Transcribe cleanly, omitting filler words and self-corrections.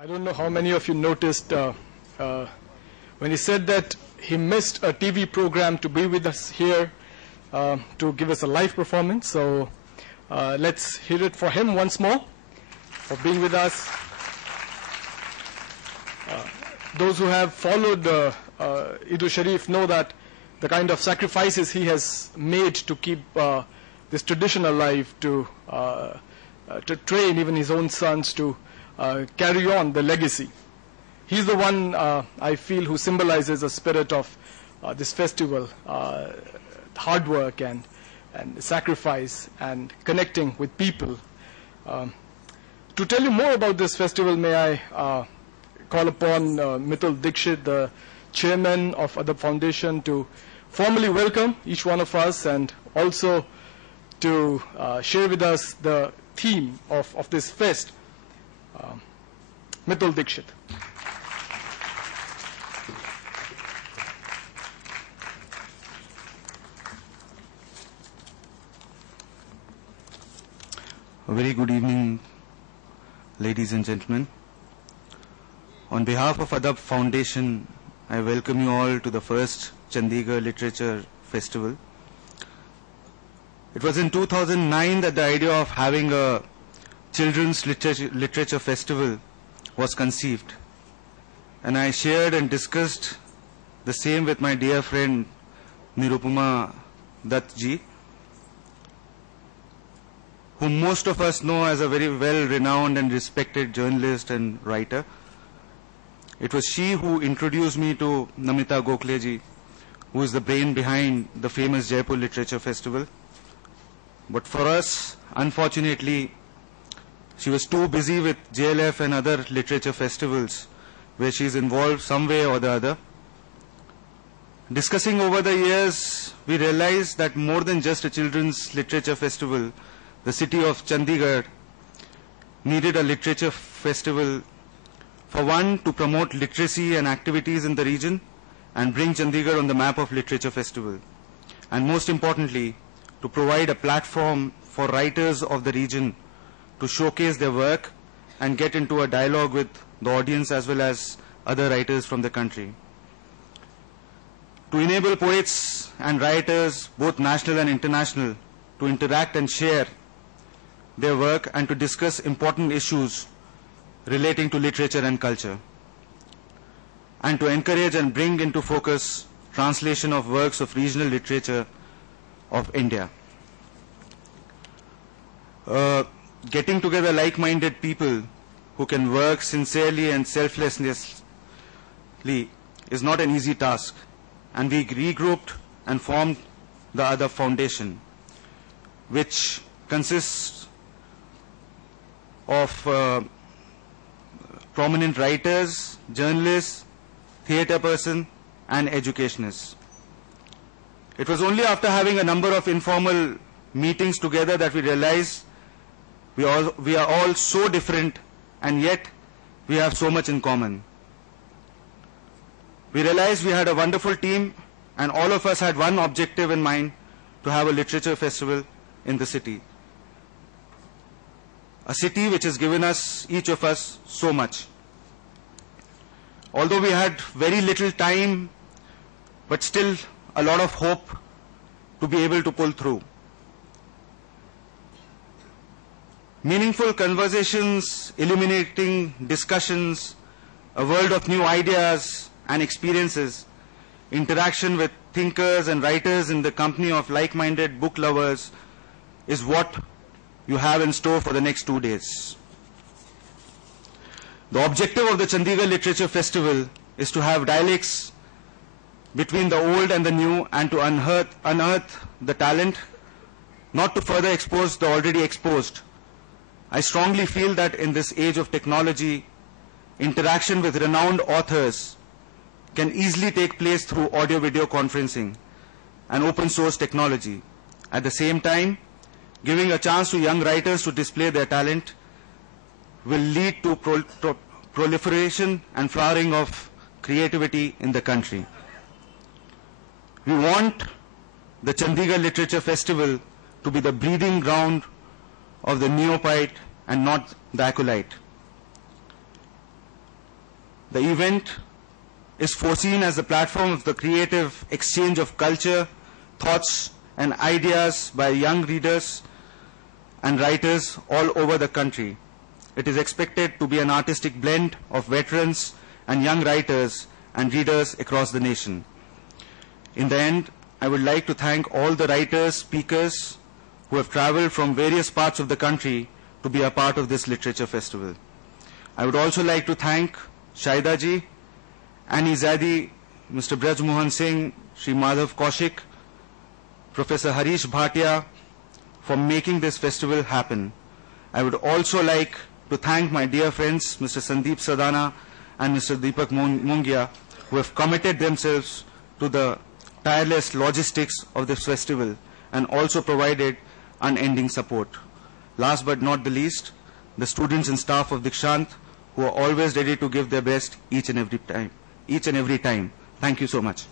I don't know how many of you noticed when he said that he missed a TV program to be with us here to give us a live performance. So let's hear it for him once more for being with us. Those who have followed Eid Sharif know that the kind of sacrifices he has made to keep this tradition alive, to train even his own sons to carry on the legacy. He's the one, I feel, who symbolizes the spirit of this festival, hard work and sacrifice and connecting with people. To tell you more about this festival, may I call upon Mithul Dixit, the chairman of Adab Foundation, to formally welcome each one of us and also to share with us the theme of this fest. Mithul Dixit. A very good evening, ladies and gentlemen. On behalf of Adab Foundation, I welcome you all to the first Chandigarh Literature Festival. It was in 2009 that the idea of having a children's literature festival was conceived, and I shared and discussed the same with my dear friend Nirupama Dutt ji, whom most of us know as a very well-renowned and respected journalist and writer. It was she who introduced me to Namita Gokhale ji, who is the brain behind the famous Jaipur Literature Festival. But for us, unfortunately, she was too busy with JLF and other literature festivals where she is involved some way or the other. Discussing over the years, we realized that more than just a children's literature festival, the city of Chandigarh needed a literature festival, for one, to promote literacy and activities in the region and bring Chandigarh on the map of literature festival, and most importantly, to provide a platform for writers of the region to showcase their work and get into a dialogue with the audience as well as other writers from the country. To enable poets and writers, both national and international, to interact and share their work and to discuss important issues relating to literature and culture, and to encourage and bring into focus translation of works of regional literature of India. Getting together like-minded people who can work sincerely and selflessly is not an easy task, and we regrouped and formed the Adab Foundation, which consists of prominent writers, journalists, theatre person, and educationists. It was only after having a number of informal meetings together that we realized we are all so different, and yet we have so much in common. We realized we had a wonderful team, and all of us had one objective in mind: to have a literature festival in the city. A city which has given us, each of us, so much. Although we had very little time, but still a lot of hope to be able to pull through. Meaningful conversations, illuminating discussions, a world of new ideas and experiences, interaction with thinkers and writers in the company of like-minded book lovers is what you have in store for the next 2 days. The objective of the Chandigarh Literature Festival is to have dialects between the old and the new, and to unearth the talent, not to further expose the already exposed. I strongly feel that in this age of technology, interaction with renowned authors can easily take place through audio-video conferencing and open source technology. At the same time, giving a chance to young writers to display their talent will lead to proliferation and flowering of creativity in the country. We want the Chandigarh Literature Festival to be the breathing ground of the neophyte and not the acolyte. The event is foreseen as a platform of the creative exchange of culture, thoughts, and ideas by young readers and writers all over the country. It is expected to be an artistic blend of veterans and young writers and readers across the nation. In the end, I would like to thank all the writers, speakers who have traveled from various parts of the country to be a part of this literature festival. I would also like to thank Shaida ji, Annie Zadi, Mr. Braj Mohan Singh, Shri Madhav Kaushik, Professor Harish Bhatia for making this festival happen. I would also like to thank my dear friends, Mr. Sandeep Sadana and Mr. Deepak Mungia, who have committed themselves to the tireless logistics of this festival and also provided unending support. Last but not the least, the students and staff of Dikshant, who are always ready to give their best each and every time. Thank you so much.